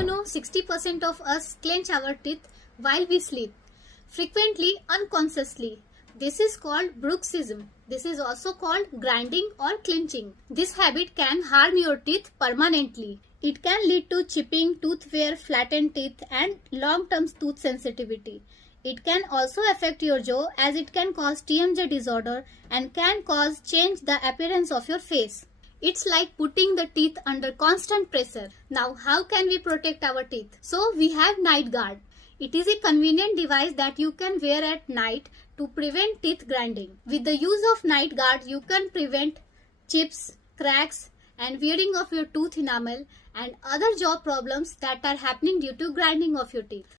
you know, 60% of us clench our teeth while we sleep, frequently unconsciously. This is called bruxism. This is also called grinding or clenching. This habit can harm your teeth permanently. It can lead to chipping, tooth wear, flattened teeth, and long-term tooth sensitivity. It can also affect your jaw as it can cause TMJ disorder and can cause change the appearance of your face. It's like putting the teeth under constant pressure. Now, how can we protect our teeth? So, we have night guard. It is a convenient device that you can wear at night to prevent teeth grinding. With the use of night guard, you can prevent chips, cracks, and wearing of your tooth enamel and other jaw problems that are happening due to grinding of your teeth.